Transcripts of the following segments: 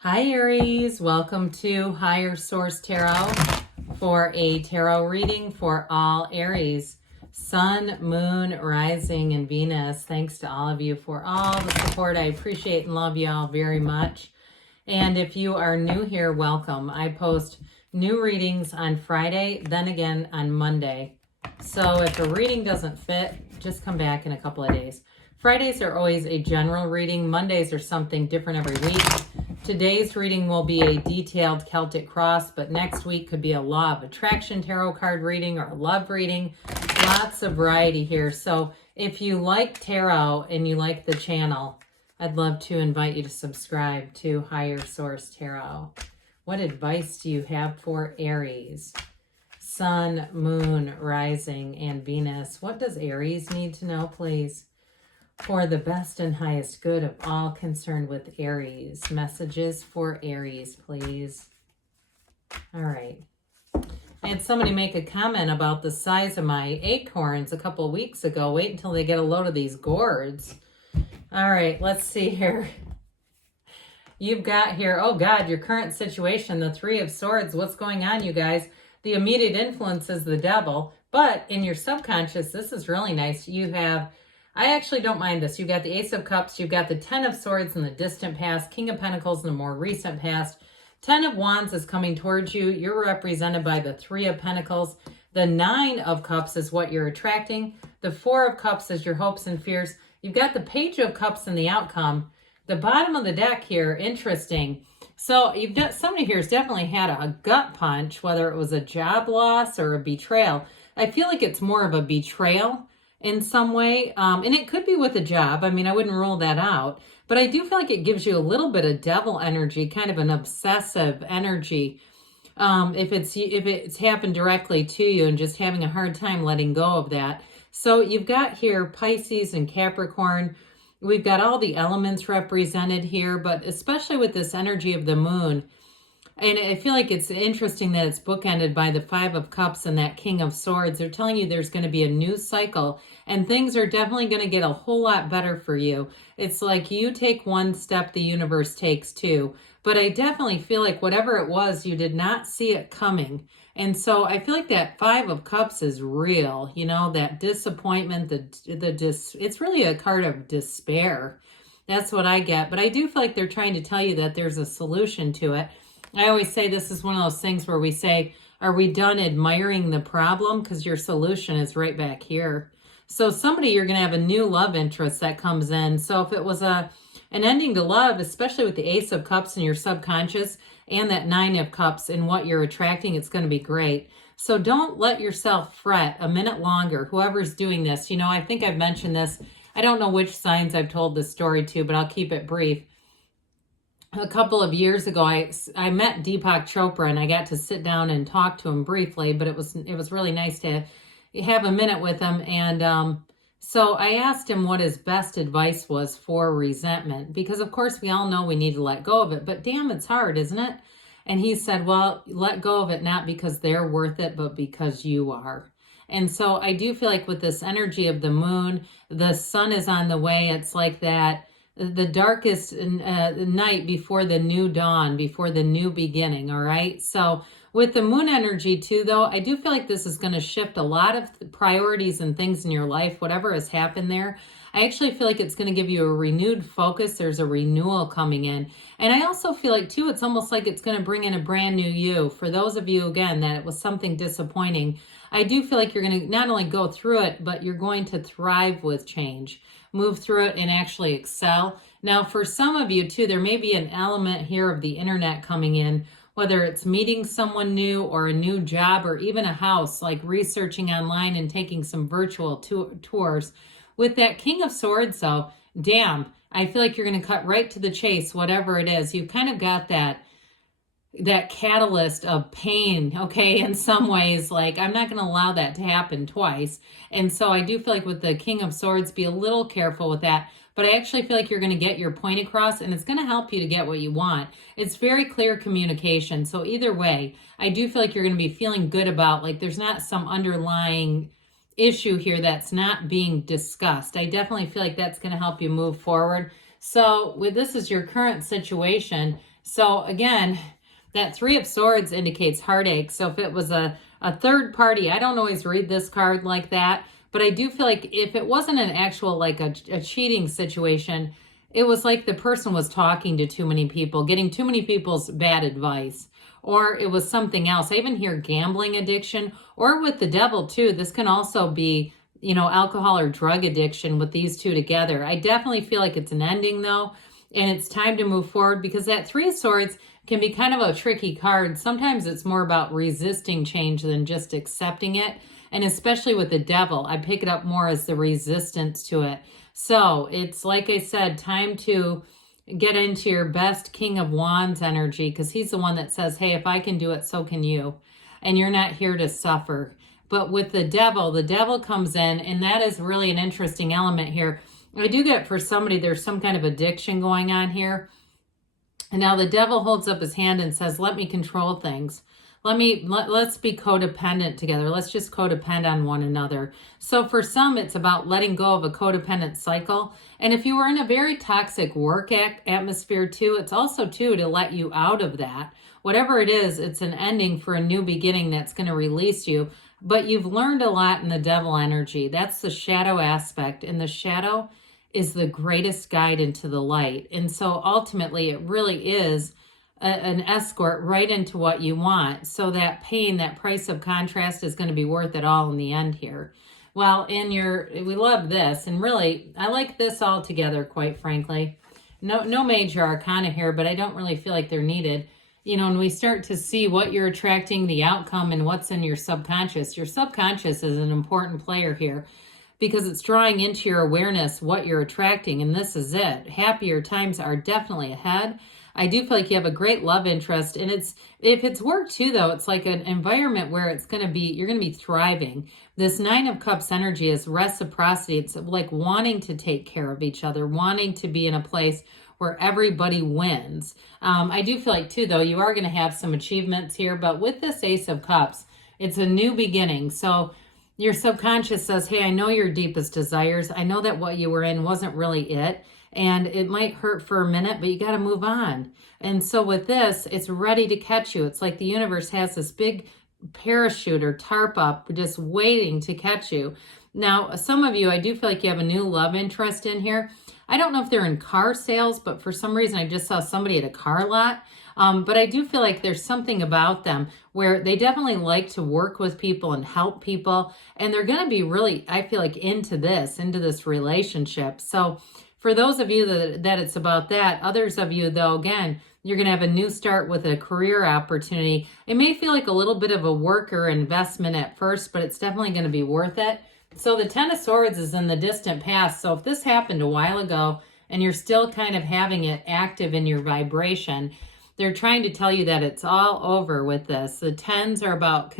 Hi Aries, welcome to Higher Source Tarot for a tarot reading for all Aries, Sun, Moon, Rising, and Venus. Thanks to all of you for all the support. I appreciate and love you all very much. And if you are new here, welcome. I post new readings on Friday, then again on Monday. So if a reading doesn't fit, just come back in a couple of days. Fridays are always a general reading. Mondays are something different every week. Today's reading will be a detailed Celtic cross, but next week could be a law of attraction tarot card reading or a love reading. Lots of variety here. So if you like tarot and you like the channel, I'd love to invite you to subscribe to Higher Source Tarot. What advice do you have for Aries? Sun, Moon, Rising, and Venus. What does Aries need to know, please? For the best and highest good of all concerned with Aries. Messages for Aries, please. All right. I had somebody make a comment about the size of my acorns a couple of weeks ago. Wait until they get a load of these gourds. All right, let's see here. You've got here, oh God, your current situation, the Three of Swords. What's going on, you guys? The immediate influence is the devil, but in your subconscious, this is really nice. You have, I actually don't mind this. You've got the Ace of Cups, you've got the Ten of Swords in the distant past, King of Pentacles in the more recent past. Ten of Wands is coming towards you. You're represented by the Three of Pentacles. The Nine of Cups is what you're attracting. The Four of Cups is your hopes and fears. You've got the Page of Cups in the outcome. The bottom of the deck here, interesting. So you've got somebody here has definitely had a gut punch, whether it was a job loss or a betrayal. I feel like it's more of a betrayal in some way. And it could be with a job. I mean, I wouldn't rule that out. But I do feel like it gives you a little bit of devil energy, kind of an obsessive energy. If it's happened directly to you and just having a hard time letting go of that. So you've got here Pisces and Capricorn. We've got all the elements represented here, but especially with this energy of the moon. And I feel like it's interesting that it's bookended by the Five of Cups and that King of Swords. They're telling you there's going to be a new cycle and things are definitely going to get a whole lot better for you. It's like you take one step, the universe takes two. But I definitely feel like whatever it was, you did not see it coming. And so I feel like that Five of Cups is real, you know, that disappointment, it's really a card of despair. That's what I get. But I do feel like they're trying to tell you that there's a solution to it. I always say this is one of those things where we say, are we done admiring the problem? Because your solution is right back here. So somebody, you're going to have a new love interest that comes in. So if it was an ending to love, especially with the Ace of Cups in your subconscious and that Nine of Cups in what you're attracting, it's going to be great. So don't let yourself fret a minute longer, whoever's doing this. You know, I think I've mentioned this. I don't know which signs I've told this story to, but I'll keep it brief. A couple of years ago, I met Deepak Chopra and I got to sit down and talk to him briefly, but it was really nice to have a minute with him. And so I asked him what his best advice was for resentment, because of course we all know we need to let go of it, but damn, it's hard, isn't it? And he said, well, let go of it, not because they're worth it, but because you are. And so I do feel like with this energy of the moon, the sun is on the way. It's like that, the darkest night before the new dawn, before the new beginning, all right? So with the moon energy too, though, I do feel like this is going to shift a lot of priorities and things in your life, whatever has happened there. I actually feel like it's going to give you a renewed focus. There's a renewal coming in. And I also feel like, too, it's almost like it's going to bring in a brand new you. For those of you, again, that it was something disappointing, I do feel like you're going to not only go through it, but you're going to thrive with change, move through it and actually excel. Now, for some of you, too, there may be an element here of the internet coming in, whether it's meeting someone new or a new job or even a house, like researching online and taking some virtual tours. With that King of Swords, though, damn, I feel like you're going to cut right to the chase, whatever it is. You've kind of got that catalyst of pain, okay, in some ways, like I'm not going to allow that to happen twice. And so I do feel like with the King of Swords, be a little careful with that. But I actually feel like you're going to get your point across and it's going to help you to get what you want. It's very clear communication. So either way, I do feel like you're going to be feeling good about, like, there's not some underlying issue here that's not being discussed. I definitely feel like that's going to help you move forward. So with this is your current situation. So again, that Three of Swords indicates heartache. So if it was a third party, I don't always read this card like that, but I do feel like if it wasn't an actual, like a cheating situation, it was like the person was talking to too many people, getting too many people's bad advice, or it was something else. I even hear gambling addiction, or with the devil too. This can also be, you know, alcohol or drug addiction with these two together. I definitely feel like it's an ending though, and it's time to move forward, because that Three of Swords can be kind of a tricky card. Sometimes it's more about resisting change than just accepting it. And especially with the devil, I pick it up more as the resistance to it. So it's, like I said, time to get into your best King of Wands energy, because he's the one that says, hey, if I can do it, so can you. And you're not here to suffer. But with the devil comes in, and that is really an interesting element here. I do get, for somebody, there's some kind of addiction going on here. And now the devil holds up his hand and says, let me control things. Let's be codependent together. Let's just codepend on one another. So for some, it's about letting go of a codependent cycle. And if you were in a very toxic work atmosphere too, it's also too to let you out of that. Whatever it is, it's an ending for a new beginning that's going to release you. But you've learned a lot in the devil energy. That's the shadow aspect. And the shadow is the greatest guide into the light. And so ultimately, it really is an escort right into what you want. So that pain, that price of contrast is going to be worth it all in the end here. Well, we love this. And really, I like this all together, quite frankly. No major arcana here, but I don't really feel like they're needed. You know, and we start to see what you're attracting, the outcome, and what's in your subconscious. Your subconscious is an important player here, because it's drawing into your awareness what you're attracting, and this is it. Happier times are definitely ahead. I do feel like you have a great love interest, and if it's work too, though, it's like an environment where you're going to be thriving. This Nine of Cups energy is reciprocity. It's like wanting to take care of each other, wanting to be in a place where everybody wins. I do feel like too, though, you are going to have some achievements here, but with this Ace of Cups, it's a new beginning. So your subconscious says, hey, I know your deepest desires. I know that what you were in wasn't really it. And it might hurt for a minute, but you got to move on. And so with this, it's ready to catch you. It's like the universe has this big parachute or tarp up just waiting to catch you. Now, some of you, I do feel like you have a new love interest in here. I don't know if they're in car sales, but for some reason, I just saw somebody at a car lot. But I do feel like there's something about them where they definitely like to work with people and help people. And they're going to be really, I feel like, into this relationship. So for those of you that it's about that, others of you, though, again, you're going to have a new start with a career opportunity. It may feel like a little bit of a work or investment at first, but it's definitely going to be worth it. So the Ten of Swords is in the distant past. So if this happened a while ago and you're still kind of having it active in your vibration, they're trying to tell you that it's all over with this. The tens are about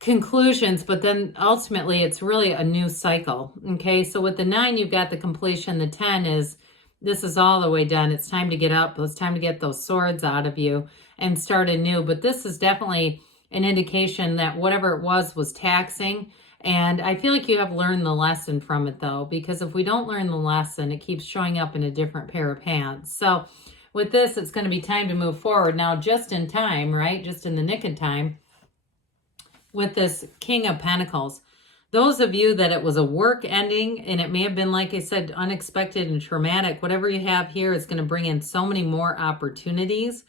conclusions, but then ultimately it's really a new cycle. Okay, so with the 9, you've got the completion. The 10 is, this is all the way done. It's time to get up. It's time to get those swords out of you and start anew. But this is definitely an indication that whatever it was taxing. And I feel like you have learned the lesson from it, though, because if we don't learn the lesson, it keeps showing up in a different pair of pants. So with this, it's going to be time to move forward. Now, just in time, right? Just in the nick of time, with this King of Pentacles. Those of you that it was a work ending, and it may have been, like I said, unexpected and traumatic, whatever you have here is going to bring in so many more opportunities.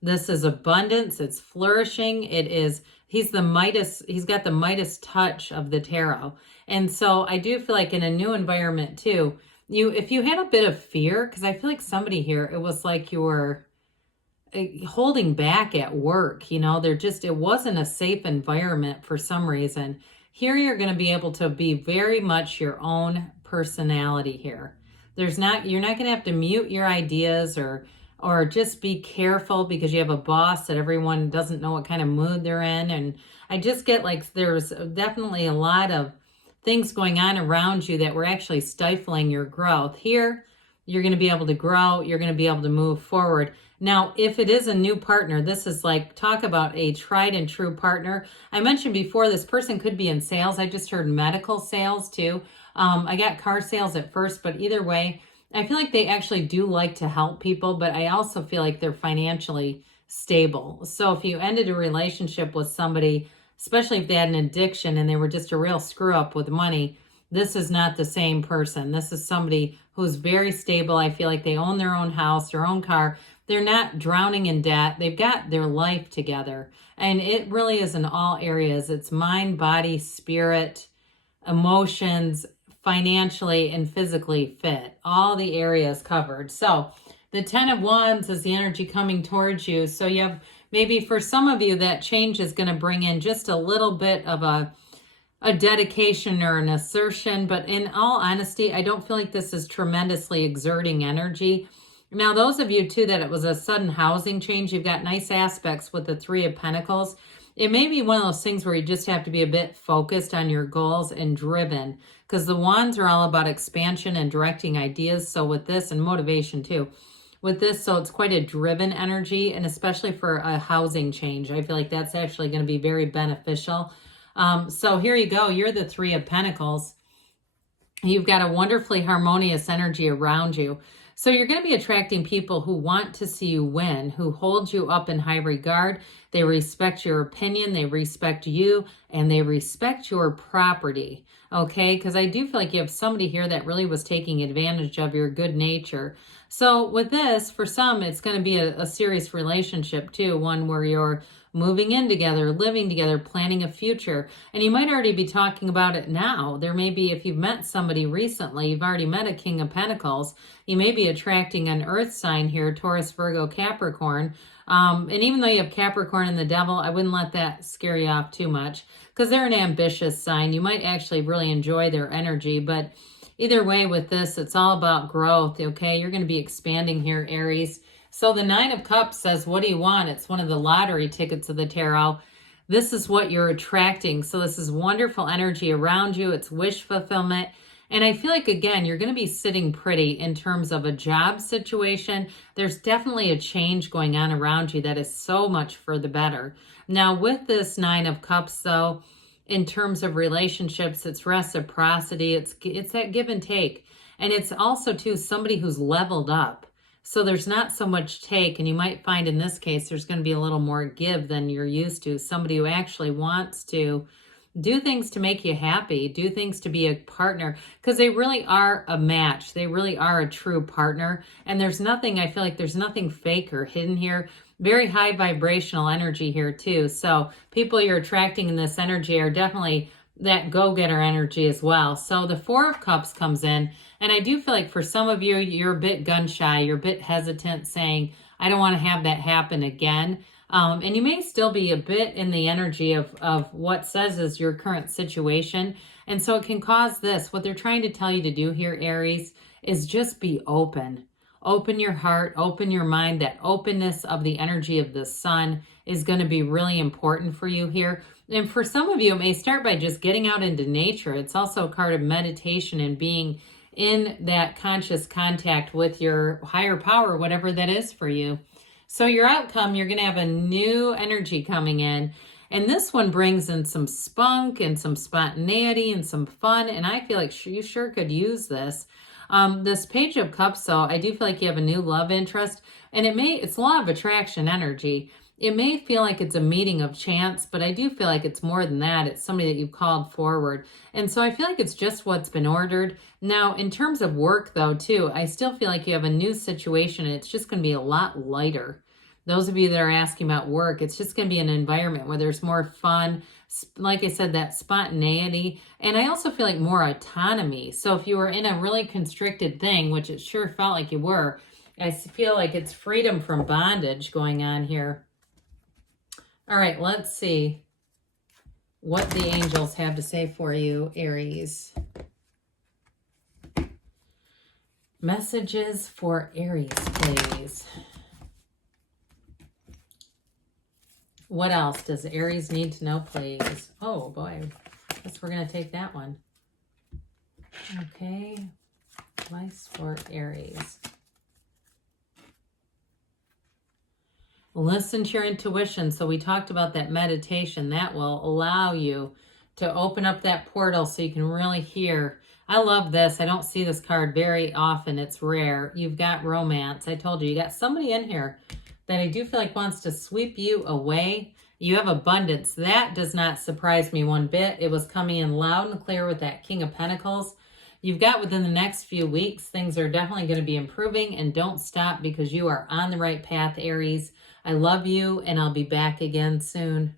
This is abundance. It's flourishing. It is, he's the Midas, he's got the Midas touch of the tarot. And so I do feel like in a new environment too, if you had a bit of fear, because I feel like somebody here, it was like you were holding back at work, you know, it wasn't a safe environment for some reason. Here you're going to be able to be very much your own personality here. You're not going to have to mute your ideas or just be careful because you have a boss that everyone doesn't know what kind of mood they're in. And I just get like there's definitely a lot of things going on around you that were actually stifling your growth. Here, you're going to be able to grow. You're going to be able to move forward. Now, if it is a new partner, this is like, talk about a tried and true partner. I mentioned before, this person could be in sales. I just heard medical sales too. I got car sales at first, but either way, I feel like they actually do like to help people, but I also feel like they're financially stable. So if you ended a relationship with somebody, especially if they had an addiction and they were just a real screw up with money, this is not the same person. This is somebody who's very stable. I feel like they own their own house, their own car. They're not drowning in debt. They've got their life together. And it really is in all areas. It's mind, body, spirit, emotions, financially and physically fit. All the areas covered. So the 10 of Wands is the energy coming towards you. So you have, maybe for some of you, that change is going to bring in just a little bit of a dedication or an assertion. But in all honesty, I don't feel like this is tremendously exerting energy. Now, those of you too that it was a sudden housing change, you've got nice aspects with the 3 of Pentacles. It may be one of those things where you just have to be a bit focused on your goals and driven, because the wands are all about expansion and directing ideas. So with this, and motivation too, with this, so it's quite a driven energy, and especially for a housing change, I feel like that's actually going to be very beneficial. So here you go. You're the 3 of Pentacles. You've got a wonderfully harmonious energy around you. So you're going to be attracting people who want to see you win, who hold you up in high regard. They respect your opinion, they respect you, and they respect your property, okay? Because I do feel like you have somebody here that really was taking advantage of your good nature. So with this, for some, it's going to be a serious relationship too, one where you're moving in together, living together, planning a future. And you might already be talking about it now. There may be, if you've met somebody recently, you've already met a King of Pentacles, you may be attracting an earth sign here, Taurus, Virgo, Capricorn. And even though you have Capricorn and the devil, I wouldn't let that scare you off too much, because they're an ambitious sign. You might actually really enjoy their energy. But either way with this, it's all about growth, okay? You're going to be expanding here, Aries. So the 9 of Cups says, what do you want? It's one of the lottery tickets of the tarot. This is what you're attracting. So this is wonderful energy around you. It's wish fulfillment. And I feel like, again, you're going to be sitting pretty in terms of a job situation. There's definitely a change going on around you that is so much for the better. Now, with this 9 of Cups, though, in terms of relationships, it's reciprocity. It's that give and take. And it's also, too, somebody who's leveled up. So there's not so much take, and you might find in this case there's going to be a little more give than you're used to. Somebody who actually wants to do things to make you happy, do things to be a partner, because they really are a match. They really are a true partner. And there's nothing, I feel like there's nothing fake or hidden here. Very high vibrational energy here too. So people you're attracting in this energy are definitely that go-getter energy as well. So the 4 of Cups comes in, and I do feel like for some of you, you're a bit gun-shy, you're a bit hesitant, saying, I don't want to have that happen again. And you may still be a bit in the energy of what says is your current situation. And so it can cause this. What they're trying to tell you to do here, Aries, is just be open. Open your heart, open your mind. That openness of the energy of the sun is going to be really important for you here. And for some of you, it may start by just getting out into nature. It's also a card of meditation and being in that conscious contact with your higher power, whatever that is for you. So your outcome, you're going to have a new energy coming in. And this one brings in some spunk and some spontaneity and some fun. And I feel like you sure could use this. This Page of Cups, though, I do feel like you have a new love interest. And it's law of attraction energy. It may feel like it's a meeting of chance, but I do feel like it's more than that. It's somebody that you've called forward. And so I feel like it's just what's been ordered. Now, in terms of work, though, too, I still feel like you have a new situation, and it's just going to be a lot lighter. Those of you that are asking about work, it's just going to be an environment where there's more fun, like I said, that spontaneity, and I also feel like more autonomy. So if you were in a really constricted thing, which it sure felt like you were, I feel like it's freedom from bondage going on here. All right, let's see what the angels have to say for you, Aries. Messages for Aries, please. What else does Aries need to know, please? Oh, boy. I guess we're going to take that one. Okay. Advice for Aries. Listen to your intuition. So we talked about that meditation. That will allow you to open up that portal so you can really hear I love this. I don't see this card very often. It's rare. You've got romance. I told you, you got somebody in here that I do feel like wants to sweep you away. You have abundance. That does not surprise me one bit. It was coming in loud and clear with that King of Pentacles. You've got within the next few weeks, things are definitely going to be improving, and don't stop because you are on the right path, Aries. I love you, and I'll be back again soon.